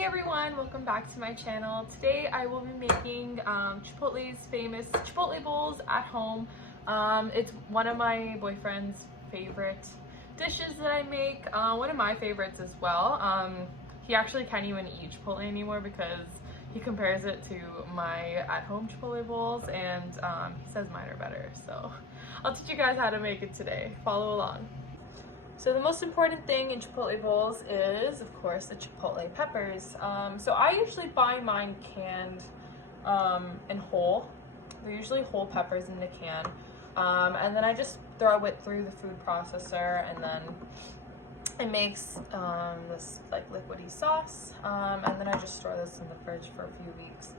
Hey everyone, welcome back to my channel. Today I will be making Chipotle's famous Chipotle bowls at home. It's one of my boyfriend's favorite dishes that I make, one of my favorites as well. He actually can't even eat Chipotle anymore because he compares it to my at-home Chipotle bowls, and he says mine are better. So I'll teach you guys how to make it today. Follow along. So the most important thing in Chipotle bowls is, of course, the Chipotle peppers. So I usually buy mine canned and whole. They're usually whole peppers in the can. And then I just throw it through the food processor, and then it makes this like liquidy sauce. And then I just store this in the fridge for a few weeks.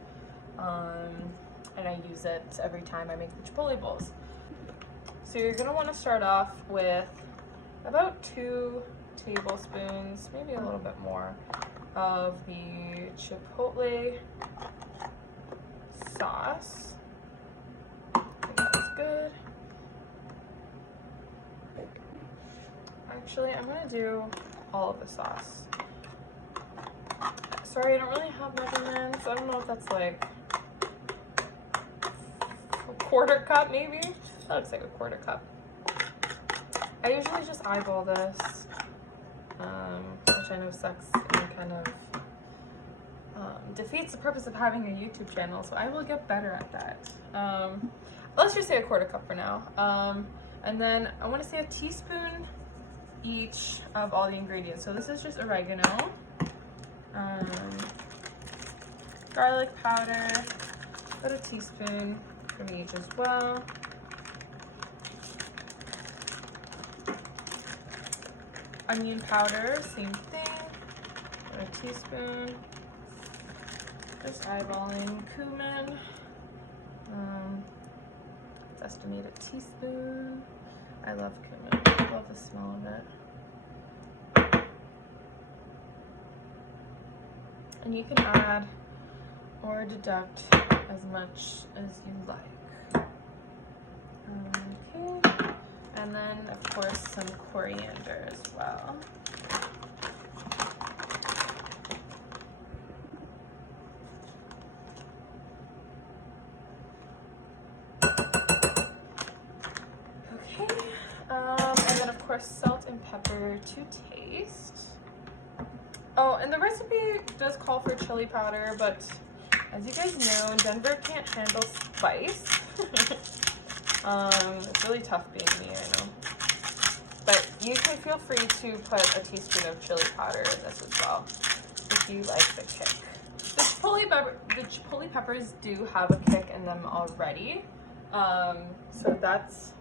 And I use it every time I make the Chipotle bowls. So you're gonna wanna start off with about 2 tablespoons, maybe a little bit more, of the Chipotle sauce. I think that's good. Actually, I'm gonna do all of the sauce. Sorry, I don't really have measurements. I don't know if that's like a 1/4 cup maybe. That looks like a 1/4 cup. I usually just eyeball this, which I know sucks and kind of defeats the purpose of having a YouTube channel, so I will get better at that. Let's just say a 1/4 cup for now. And then I want to say a teaspoon each of all the ingredients. So this is just oregano, garlic powder, about a teaspoon from each as well. Onion powder, same thing, a teaspoon. Just eyeballing cumin, let's estimate a teaspoon. I love cumin, I love the smell of it. And you can add or deduct as much as you like. Okay. And then, of course, some coriander as well. Okay, and then, of course, salt and pepper to taste. Oh, and the recipe does call for chili powder, but as you guys know, Denver can't handle spice. It's really tough being me, I know. But you can feel free to put a teaspoon of chili powder in this as well, if you like the kick. The Chipotle peppers do have a kick in them already, so that's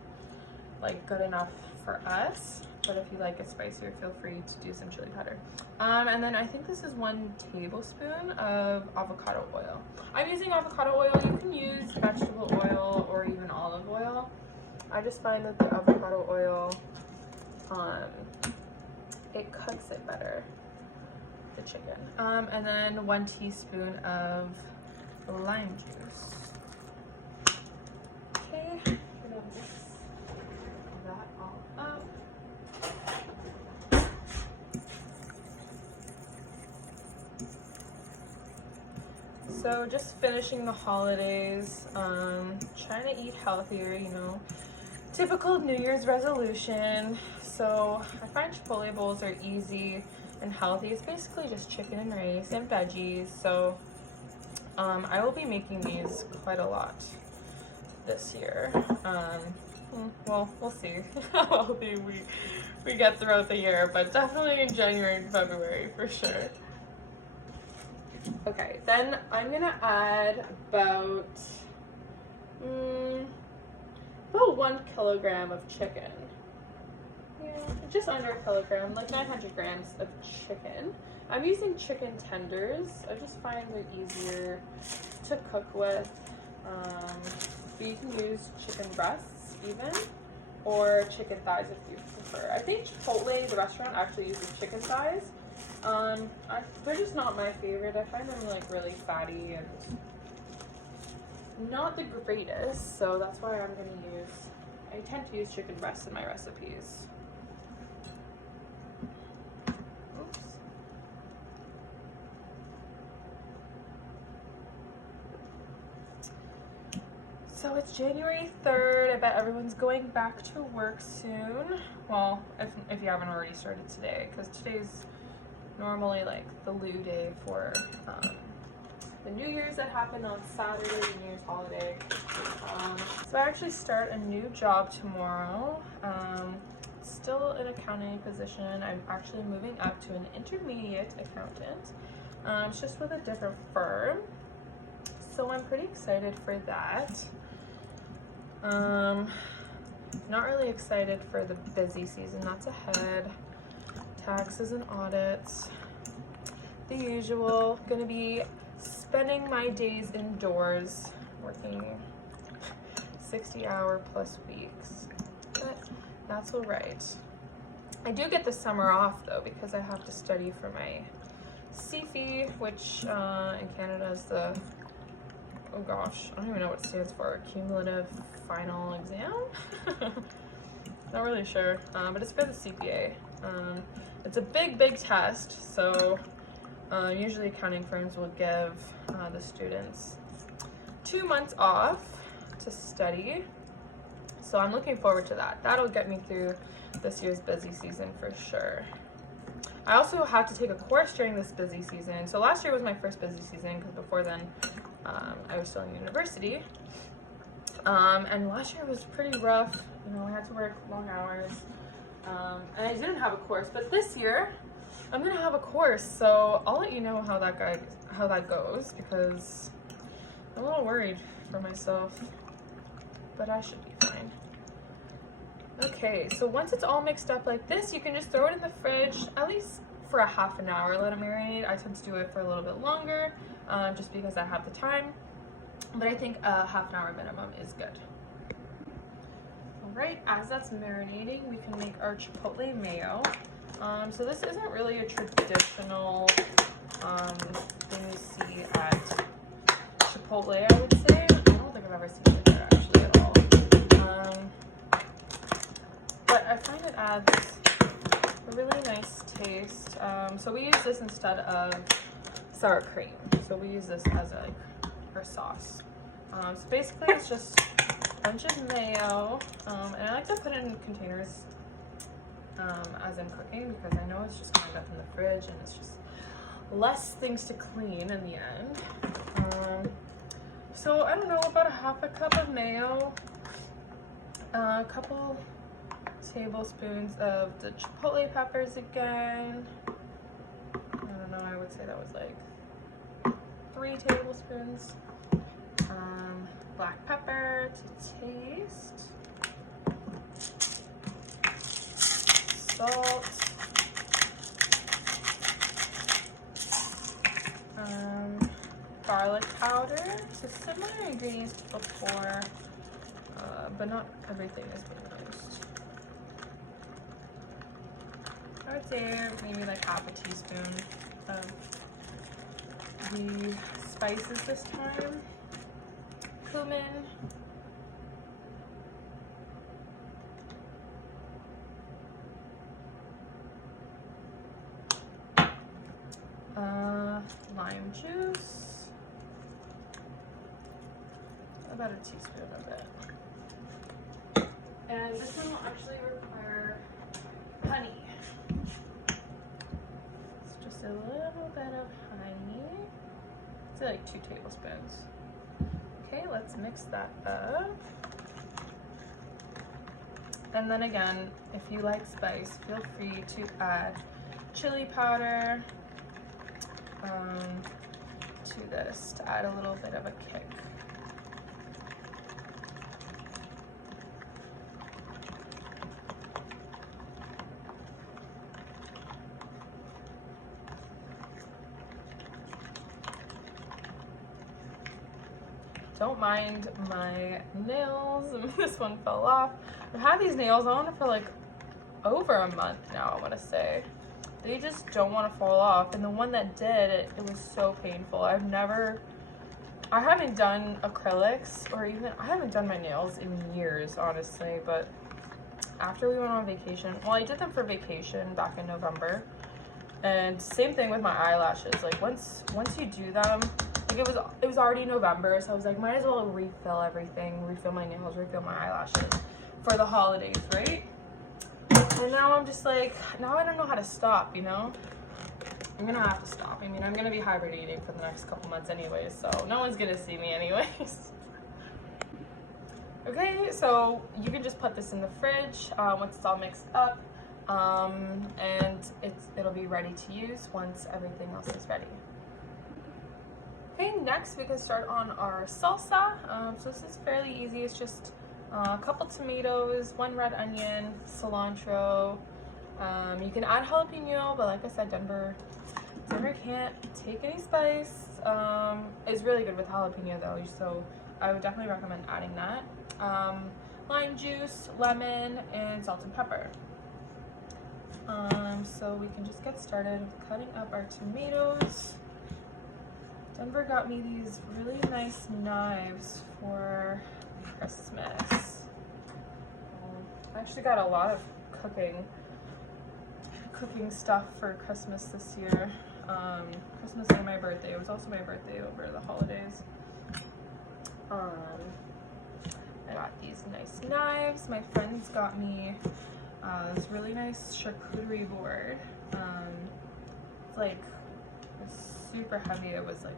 like good enough for us. But if you like it spicier, feel free to do some chili powder. And then I think this is 1 tablespoon of avocado oil. I'm using avocado oil. You can use vegetable oil or even olive oil. I just find that the avocado oil, it cooks it better, the chicken. And then 1 teaspoon of lime juice. Okay, I'm gonna mix that all up. So just finishing the holidays, trying to eat healthier, you know, typical New Year's resolution. So I find Chipotle bowls are easy and healthy. It's basically just chicken and rice and veggies. So I will be making these quite a lot this year. Well, we'll see how healthy we get throughout the year, but definitely in January and February for sure. Okay, then I'm gonna add about 1 kilogram of chicken. Yeah, just under a kilogram, like 900 grams of chicken. I'm using chicken tenders. I just find they're easier to cook with. But you can use chicken breasts even, or chicken thighs if you prefer. I think Chipotle, the restaurant, actually uses chicken thighs. They're just not my favorite. I find them like really fatty and not the greatest, so that's why I tend to use chicken breasts in my recipes. Oops. So it's January 3rd. I bet everyone's going back to work soon. Well, if you haven't already started today, because today's normally like the loo day for the New Year's that happened on Saturday, the New Year's holiday. So I actually start a new job tomorrow. Still an accounting position. I'm actually moving up to an intermediate accountant. It's just with a different firm. So I'm pretty excited for that. Not really excited for the busy season that's ahead. Taxes and audits. The usual. Gonna be spending my days indoors, working 60-hour plus weeks. But that's all right. I do get the summer off though because I have to study for my CFE, which in Canada is the, oh gosh, I don't even know what it stands for, cumulative final exam? Not really sure, but it's for the CPA. It's a big test, so usually accounting firms will give the students 2 months off to study. So I'm looking forward to that. That'll get me through this year's busy season for sure. I also have to take a course during this busy season. So last year was my first busy season because before then I was still in university. And last year was pretty rough. You know, I had to work long hours. And I didn't have a course, but this year I'm gonna have a course. So I'll let you know how that goes because I'm a little worried for myself, but I should be fine. Okay, so once it's all mixed up like this, you can just throw it in the fridge, at least for a half an hour, let it marinate. I tend to do it for a little bit longer, just because I have the time. But I think a half an hour minimum is good. All right, as that's marinating, we can make our Chipotle mayo. So this isn't really a traditional thing you see at Chipotle, I would say. I don't think I've ever seen it there actually at all. But I find it adds a really nice taste. So we use this instead of sour cream. So we use this as our sauce. So basically it's just a bunch of mayo. And I like to put it in containers as I'm cooking because I know it's just going to end up in the fridge and it's just less things to clean in the end. So I don't know, about a half a cup of mayo, a couple tablespoons of the chipotle peppers again. I don't know, I would say that was like 3 tablespoons. Black pepper to taste. Salt. Garlic powder. So similar ingredients to before, but not everything is being used. I would say maybe like half a teaspoon of the spices this time. Cumin. Lime juice. About a teaspoon of it. And this one will actually require honey. It's just a little bit of honey. It's like 2 tablespoons. Okay, let's mix that up. And then again, if you like spice, feel free to add chili powder to this to add a little bit of a kick. Don't mind my nails. This one fell off. I've had these nails on for like over a month now, I want to say. They just don't want to fall off, and the one that did, it was so painful. I haven't done acrylics, or even, I haven't done my nails in years, honestly, but after we went on vacation, well, I did them for vacation back in November, And same thing with my eyelashes. Like once you do them, like it was already November, so I was like, might as well refill everything, refill my nails, refill my eyelashes for the holidays, right? And now I'm just like, now I don't know how to stop, you know? I'm gonna have to stop. I mean, I'm gonna be hibernating for the next couple months anyways, so no one's gonna see me anyways. Okay, so you can just put this in the fridge once it's all mixed up, and it'll be ready to use once everything else is ready. Okay, next we can start on our salsa. So this is fairly easy. It's just a couple tomatoes, 1 red onion, cilantro. You can add jalapeno, but like I said, Denver can't take any spice. It's really good with jalapeno though, so I would definitely recommend adding that. Lime juice, lemon, and salt and pepper. So we can just get started with cutting up our tomatoes. Denver got me these really nice knives for Christmas. I actually got a lot of cooking stuff for Christmas this year. Christmas and my birthday. It was also my birthday over the holidays. I got these nice knives. My friends got me this really nice charcuterie board. It's super heavy. It was like,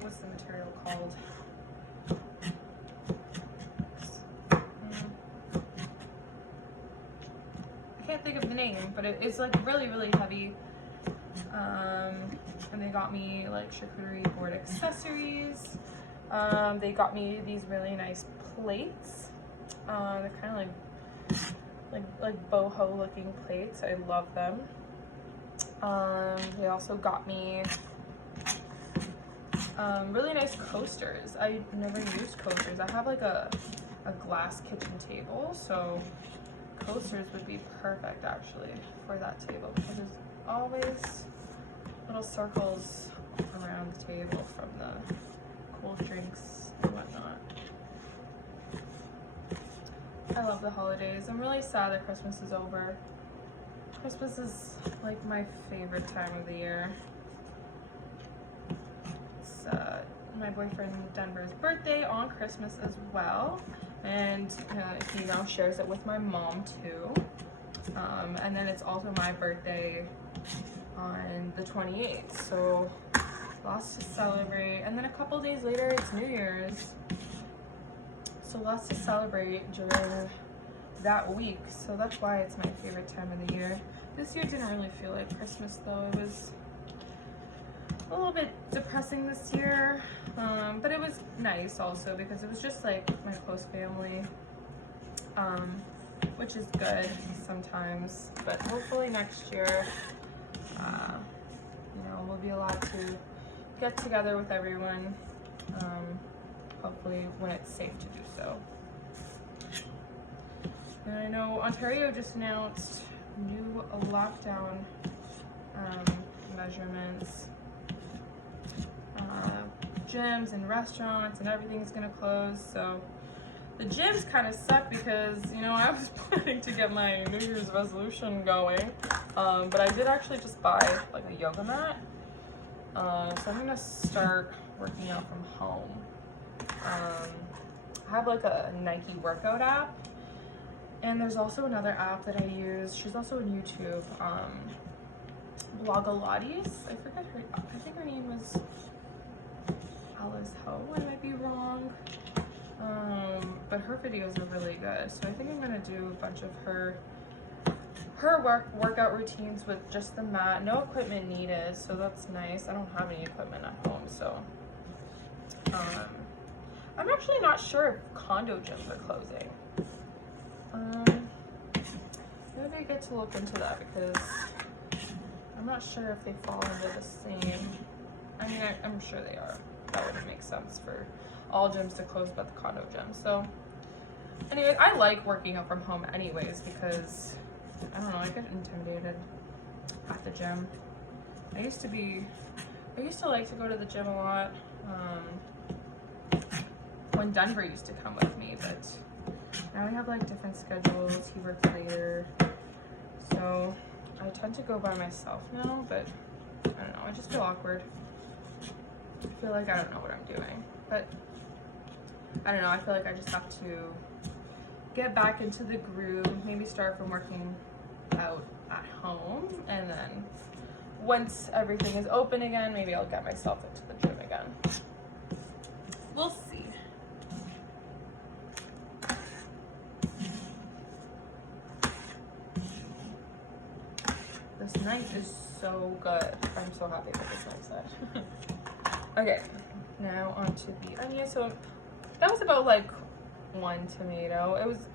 what's the material called? I can't think of the name, but it's like really, really heavy. And they got me like charcuterie board accessories. They got me these really nice plates. They're kind of like boho looking plates. I love them. They also got me really nice coasters. I never used coasters. I have like a glass kitchen table, so coasters would be perfect actually for that table, because there's always little circles around the table from the cold drinks and whatnot. I love the holidays. I'm really sad that Christmas is over. Christmas is like my favorite time of the year. It's my boyfriend Denver's birthday on Christmas as well, and he now shares it with my mom too. And then it's also my birthday on the 28th, so lots to celebrate. And then a couple days later it's New Year's, so lots to celebrate during that week. So that's why it's my favorite time of the year. This year didn't really feel like Christmas though. It was a little bit depressing this year, but it was nice also because it was just like my close family, which is good sometimes. But hopefully next year, we'll be allowed to get together with everyone, hopefully when it's safe to do so. And I know Ontario just announced new lockdown measurements. Gyms and restaurants and everything's gonna close, so the gyms kind of suck because I was planning to get my New Year's resolution going, but I did actually just buy like a yoga mat, so I'm gonna start working out from home. I have like a Nike workout app, and there's also another app that I use. She's also on YouTube, Blogilates. I think her name was Alice Ho. I might be wrong, but her videos are really good. So I think I'm gonna do a bunch of her workout routines with just the mat, no equipment needed. So that's nice. I don't have any equipment at home, so I'm actually not sure if condo gyms are closing. Maybe I get to look into that because I'm not sure if they fall under the same. I mean, I'm sure they are. That wouldn't make sense for all gyms to close but the condo gym. So anyway, I like working out from home anyways because I don't know, I get intimidated at the gym. I used to like to go to the gym a lot when Denver used to come with me, but now we have like different schedules. He works later, so I tend to go by myself now, but I don't know, I just feel awkward. I feel like I don't know what I'm doing, but I don't know, I feel like I just have to get back into the groove, maybe start from working out at home, and then once everything is open again, maybe I'll get myself into the gym again. We'll see. This knife is so good. I'm so happy with this knife set. Okay, now onto the onion. So that was about like 1 tomato. It was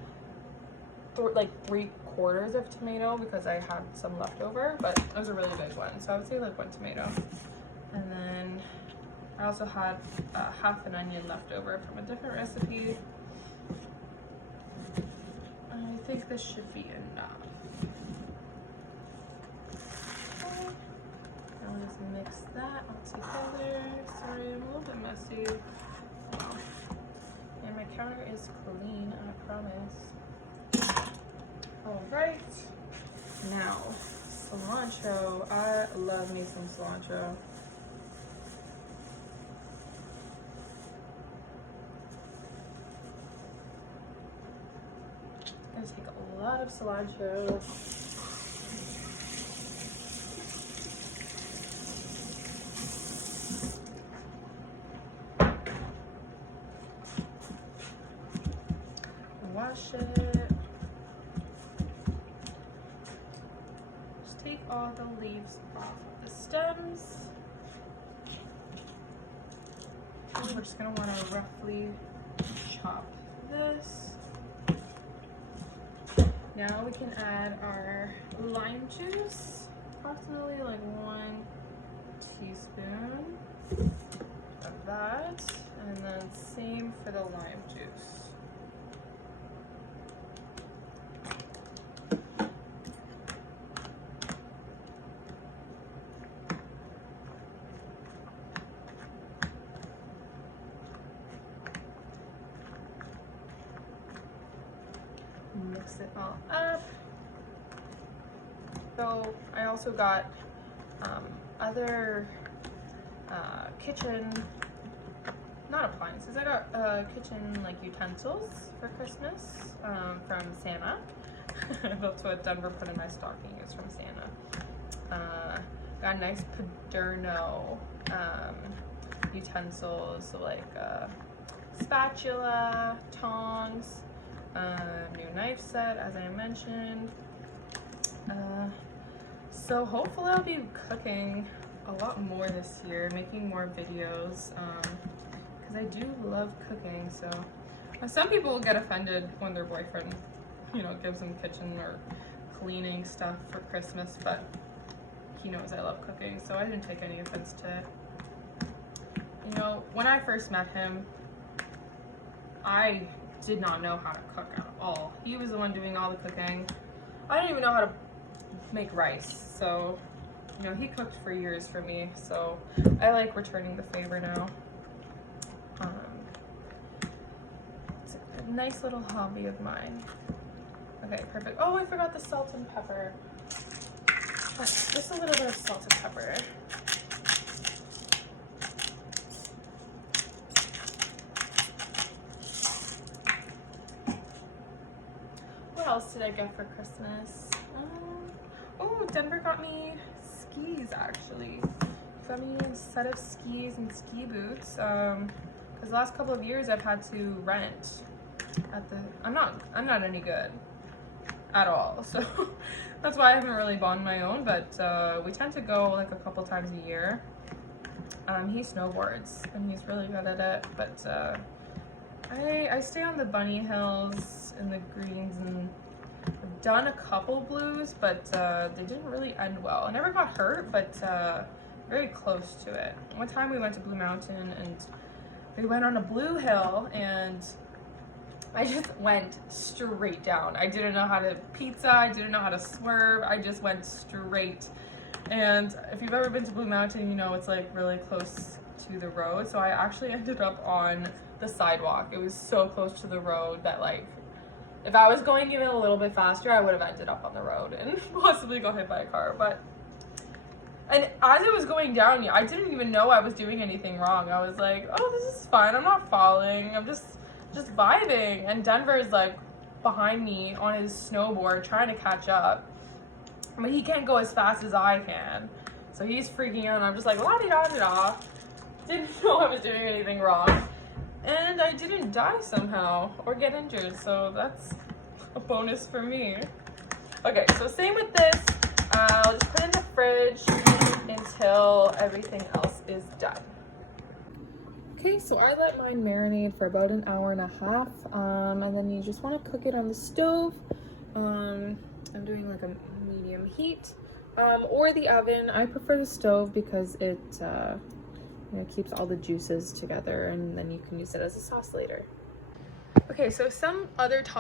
like 3/4 of tomato because I had some left over, but it was a really big one. So I would say like 1 tomato. And then I also had half an onion left over from a different recipe. I think this should be enough. I'll just mix that all together. Sorry, I'm a little bit messy. Wow. And my counter is clean, I promise. All right. Now, cilantro. I love me some cilantro. I'm gonna take a lot of cilantro. Wash it. Just take all the leaves off of the stems. And we're just gonna want to roughly chop this. Now we can add our lime juice, approximately like 1 teaspoon of that, and then same for the lime juice. Mix it all up. So I also got other kitchen, not appliances, I got kitchen like utensils for Christmas from Santa. That's what Denver put in my stocking, is from Santa. Got a nice Paderno utensils, so like spatula, tongs, new knife set, as I mentioned. So hopefully I'll be cooking a lot more this year, making more videos, because I do love cooking. So some people will get offended when their boyfriend, you know, gives them kitchen or cleaning stuff for Christmas, but he knows I love cooking, so I didn't take any offense to it. You know, when I first met him, I did not know how to cook at all. He was the one doing all the cooking. I didn't even know how to make rice, so you know, he cooked for years for me, so I like returning the favor now. It's a nice little hobby of mine. Okay, perfect. Oh, I forgot the salt and pepper. Just a little bit of salt and pepper. What else did I get for Christmas? Oh, Denver got me skis, actually. He got me a set of skis and ski boots. Because the last couple of years I've had to rent at the, I'm not any good at all. So that's why I haven't really bought my own, but we tend to go like a couple times a year. He snowboards and he's really good at it, but I stay on the bunny hills and the greens, and I've done a couple blues, but they didn't really end well. I never got hurt, but very close to it. One time we went to Blue Mountain and we went on a blue hill and I just went straight down. I didn't know how to pizza, I didn't know how to swerve, I just went straight. And if you've ever been to Blue Mountain, you know it's like really close to the road. So I actually ended up on the sidewalk. It was so close to the road that like if I was going even a little bit faster, I would have ended up on the road and possibly got hit by a car. And as it was going down, I didn't even know I was doing anything wrong. I was like, oh, this is fine. I'm not falling. I'm just vibing. And Denver's like behind me on his snowboard trying to catch up. But he can't go as fast as I can. So he's freaking out and I'm just like, la-di-da-di-da. Didn't know I was doing anything wrong. And I didn't die somehow or get injured. So that's a bonus for me. Okay, so same with this. I'll just put it in the fridge until everything else is done. Okay, so I let mine marinate for about an hour and a half, and then you just want to cook it on the stove. I'm doing like a medium heat, or the oven. I prefer the stove because it keeps all the juices together, and then you can use it as a sauce later. Okay, so some other